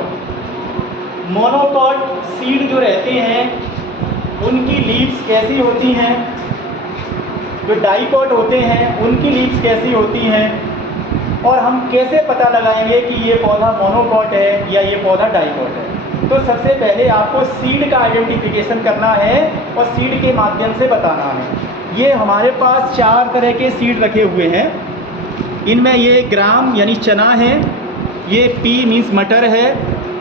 Monocot. Monocot seed जो रहते हैं उनकी लीव्स कैसी होती हैं, जो डाइकॉट होते हैं उनकी लीव्स कैसी होती हैं, और हम कैसे पता लगाएंगे कि ये पौधा मोनोकॉट है या ये पौधा डाइकॉट है। तो सबसे पहले आपको सीड का आइडेंटिफिकेशन करना है और सीड के माध्यम से बताना है। ये हमारे पास 4 तरह के सीड रखे हुए हैं। इनमें ये ग्राम यानी चना है, ये पी मीन्स मटर है,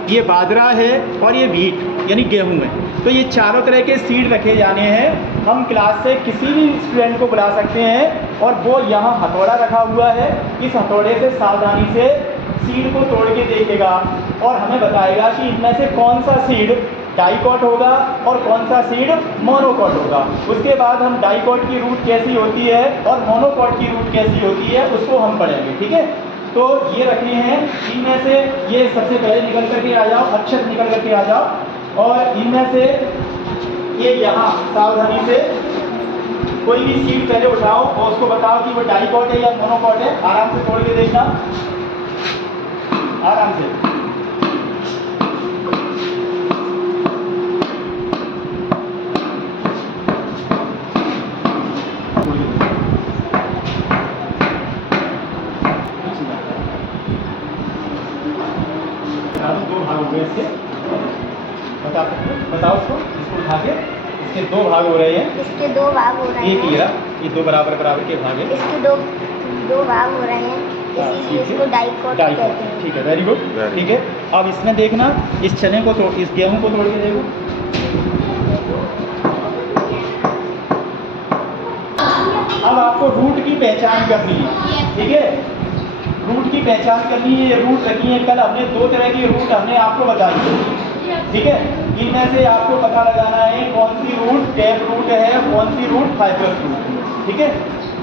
ये बाजरा है और ये व्हीट यानी गेहूं है। तो ये चारों तरह के सीड रखे जाने हैं। हम क्लास से किसी भी स्टूडेंट को बुला सकते हैं और वो यहाँ हथौड़ा रखा हुआ है, इस हथौड़े से सावधानी से सीड को तोड़ के देखेगा और हमें बताएगा कि इनमें से कौन सा सीड डाइकॉट होगा और कौन सा सीड मोनोकॉट होगा। उसके बाद हम डाइकॉट की रूट कैसी होती है और मोनोकॉट की रूट कैसी होती है उसको हम पढ़ेंगे, ठीक है। तो ये रखे हैं, इनमें से ये सबसे पहले निकल करके आ जाओ, अक्षर निकल करके आ जाओ, और इनमें से ये यहाँ सावधानी से कोई भी सीड पहले उठाओ और उसको बताओ कि वो डाइकॉट है या मोनोकॉट है। आराम से तोड़ के देखना, आराम से। दो भाग हो गए इसके, बता सकते हो? बताओ उसको, इसको उठा के इसके 2 भाग हो रहे हैं। इसके 2 भाग हो रहे हैं। ये 2 बराबर बराबर के भाग है। इसके दो भाग हो रहे हैं, इसीलिए इसको डाइकॉट कहते हैं। ठीक है, वेरी गुड, ठीक है। अब इसमें देखना, इस चने को तोड़, इस गेहूं को तोड़ के देखो। अब आपको रूट की पहचान करनी है, ठीक है। रूट की पहचान करनी है। ये रूट रखी है, कल हमने 2 तरह की रूट हमने आपको बताई, ठीक है। इनमें से आपको पता लगाना है कौन सी रूट टैप रूट है, कौन सी रूट फाइब्रस रूट, ठीक है।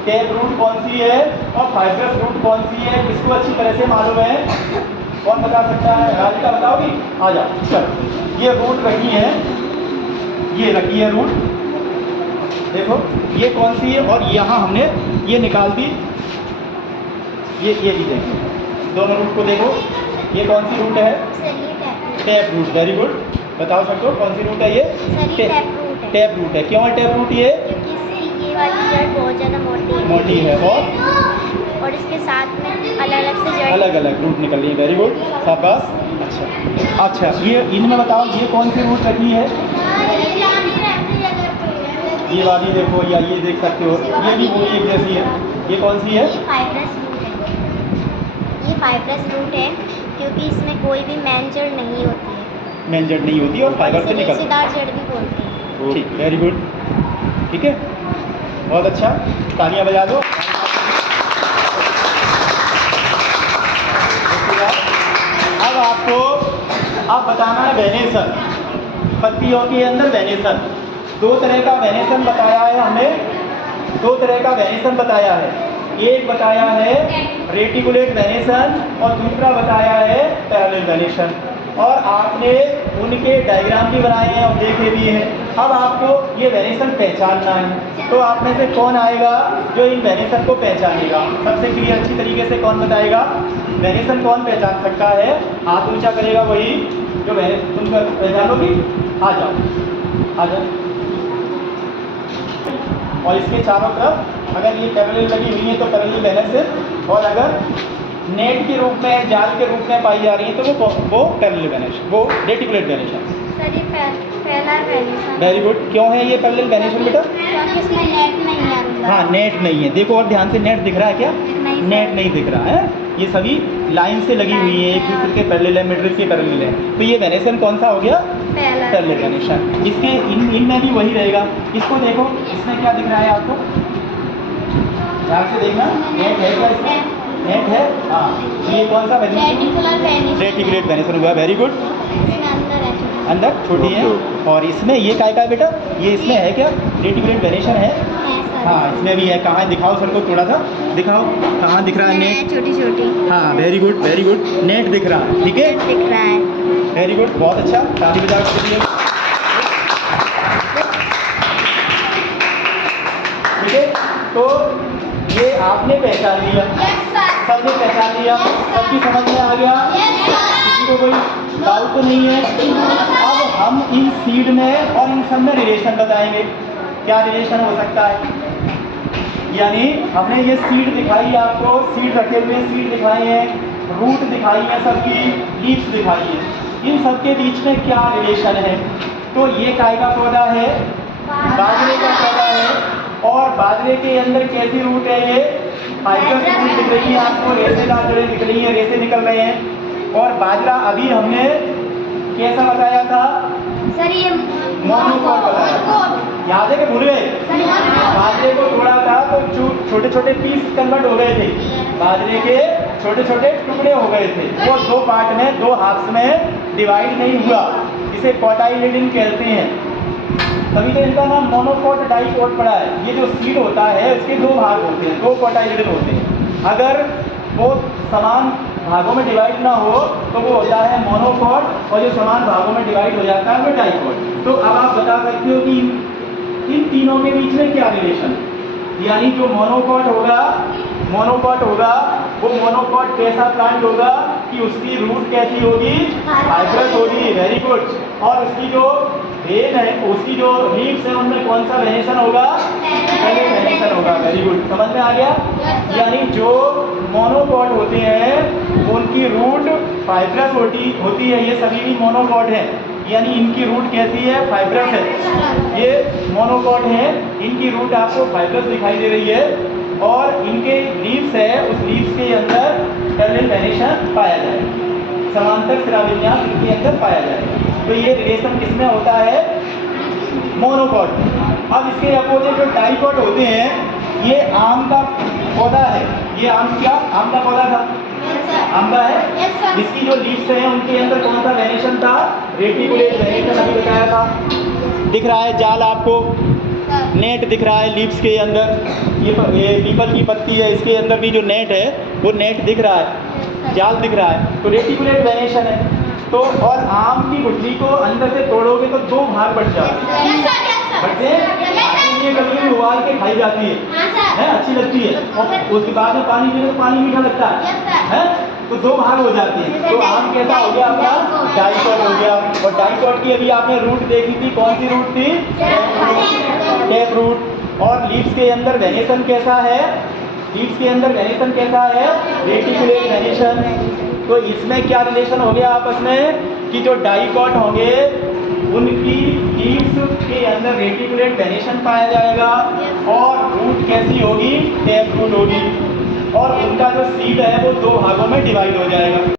टैप रूट कौन सी है और फाइब्रस रूट कौन सी है, किसको अच्छी तरह से मालूम है? कौन बता सकता है? राधिका बताओगी? आ जाओ, चलो। ये रूट रखी है, ये रखी है रूट, देखो ये कौन सी है, और यहाँ हमने ये निकाल दी, ये भी देखो, दोनों रूट को देखो। ये कौन सी रूट है? Tap root, very good. बताओ सबको कौन सी रूट है ये? टैप रूट है। क्यों है टैप रूट? ये क्योंकि ये वाली जड़ बहुत ज़्यादा मोटी है और इसके साथ में अलग-अलग से जड़, अलग-अलग रूट निकल रही है, वेरी गुड, शाबाश। अच्छा, ये इनमें बताओ ये कौन सी रूट रखी है? ये वाली देखो, या ये देख सकते हो, ये भी वही एक जैसी है। ये कौन सी है? ये फाइब्रस रूट है क्योंकि इसमें कोई भी मेन जड़ नहीं होती है। मेन जड़ नहीं होती और फाइबर से निकलती है, रेशेदार जड़ भी बोलते हैं। ठीक, वेरी गुड, ठीक है, बहुत अच्छा, तालियां बजा दो। अब आपको बताना है वेनेशन, पत्तियों के अंदर वेनेशन। 2 तरह का वेनेशन बताया है हमने, 2 तरह का वेनेशन बताया है। एक बताया है रेटिकुलेट वेनेशन और दूसरा बताया है पैरेलल वेनेशन, और आपने उनके डायग्राम भी बनाए हैं और देखे भी हैं। अब आपको ये वेनेशन पहचानना है, तो आप में से कौन आएगा जो इन वेनेशन को पहचानेगा? सबसे क्लियर अच्छी तरीके से कौन बताएगा? वेनेशन कौन पहचान सकता है? हाथ ऊंचा करेगा वही जो तुम पहचानोगी। आ जाओ। और इसके चारों तरफ अगर ये पैरेलल लगी हुई है तो पैरेलल वेनेशन, और अगर नेट के रूप में, जाल के रूप में पाई जा रही है तो वो पैरेलल वेनेशन, वो रेटिकुलेट वेनेशन। Very good. क्यों है ये पैरेलल वेनेशन बेटा? क्योंकि इसमें नेट नहीं है। हाँ, नेट नहीं है। देखो और ध्यान से, नेट दिख रहा है क्या? नेट नहीं दिख रहा है। ये सभी लाइन से लगी हुई है, एक दूसरे के पैरेलल है, मैट्रिक्स के पैरेलल है। तो ये वेनेशन कौन सा हो गया? Parallel venation. इसके इनमें भी वही रहेगा। इसको देखो, इसमें क्या दिख रहा है आपको? ध्यान से देखना, नेट है क्या इसमें? नेट है, हाँ। ये कौन सा वेनेशन? रेटिकुलेट वेनेशन हुआ, वेरी गुड। अंदर छोटी है। और इसमें ये काय का है बेटा? ये इसमें है क्या? रेटिकुलेट वेनेशन है। हाँ, इसमें भी है। कहाँ है? दिखाओ सर को, थोड़ा सा दिखाओ, कहाँ दिख रहा है? नेट, छोटी। हाँ, very good, very good. Net दिख रहा है, ठीक है, दिख रहा है, वेरी गुड, बहुत अच्छा, ताली बजाओ इसके लिए, ठीक है। तो ये आपने पहचान लिया। सबने पहचान लिया? सबकी समझ में आ गया? किसी को कोई डाउट तो नहीं है? अब हम इन सीड में और इन सब में रिलेशन बताएंगे। क्या रिलेशन हो सकता है? यानी हमने ये सीड दिखाई है, आपको सीड रखे हुए सीड दिखाए हैं, रूट दिखाई है, सबकी लीव्स दिखाई है। इन सब के बीच में क्या रिलेशन है? तो ये काय का पौधा है? बाजरे का पौधा है। और बाजरे के अंदर कैसी रूट है? ये फाइबरस रूट दिख रही है आपको, रेशेदार जड़ें दिख रही हैं, रेशे निकल रहे हैं। और बाजरा अभी हमने कैसा बताया था? सर ये मोनोकॉट बताया। याद है कि भूल गए? बाजरे को तोड़ा था तो छोटे छोटे पीस कन्वर्ट हो गए थे, बाजरे के छोटे छोटे टुकड़े हो गए थे। वो दो पार्ट में, दो हाफ्स में डिवाइड नहीं हुआ, इसे कोटाइलिडन कहते हैं। तभी तो इनका नाम मोनोकॉट डाइकॉट पड़ा है। ये जो सीड होता है इसके दो भाग होते हैं, दो कोटाइलिडन होते हैं। अगर वो समान भागों में डिवाइड ना हो तो वो होता है मोनोकॉट, और जो समान भागों में डिवाइड हो जाता है वो डाइकॉट। तो अब आप बता सकते हो कि इन तीनों के बीच में क्या रिलेशन? यानी जो मोनोकॉट होगा वो मोनोकॉट कैसा प्लांट होगा कि उसकी रूट कैसी होगी? फाइब्रस होगी। Very good. और उसकी जो वेन है, उसकी जो लीव्स है, उनमें कौन सा वेनेशन होगा? वेनेशन होगा। वेरी गुड, समझ में आ गया? यानी जो मोनोकॉट होते हैं उनकी रूट फाइब्रस होती है। ये सभी भी मोनोकॉट हैं, यानी इनकी रूट कैसी है? फाइब्रस है। ये मोनोकॉट है, इनकी रूट आपको फाइब्रस दिखाई दे रही है, और इनके लीव्स है, उस लीव्स के अंदर टर्मिनल वेनेशन पाया जाएगा, समांतर शिराविन्यास इनके अंदर पाया जाएगा। तो ये रिलेशन किसमें होता है? मोनोकॉट। अब इसके अपोजिट जो डाइकॉट होते हैं, ये आम का पौधा है। ये आम का पौधा था, आम का है। इसकी जो लीव्स हैं उनके अंदर कौन सा वेनेशन था? रेटिकुलेट वेनेशन अभी बताया था। दिख रहा है जाल आपको, नेट दिख रहा है लीव्स के अंदर। ये पीपल की पत्ती है, इसके अंदर भी जो नेट है वो नेट दिख रहा है, जाल दिख रहा है, तो रेटिकुलेट वेनेशन है। तो और आम की गुठली को अंदर से तोड़ोगे तो दो भाग बच जाते हैं, कभी उबाल के खाई जाती है, अच्छी लगती है, और उसके बाद में पानी पीने तो पानी मीठा लगता है, तो दो भाग हो जाती है। तो आम कैसा हो गया आपका? डाइकॉट हो गया। और डाइकॉट की अभी आपने रूट देखी थी, कौन सी रूट थी? Tap root. और लीव्स के अंदर वेनेशन कैसा है? लीव्स के अंदर वेनेशन कैसा है? Reticulate venation. तो इसमें क्या रिलेशन हो गया आपस में कि जो डाइकॉट होंगे उनकी लीव्स के अंदर रेटिकुलेट वेनेशन पाया जाएगा, और रूट कैसी होगी? टैप रूट होगी, और उनका जो सीड है वो दो भागों में डिवाइड हो जाएगा।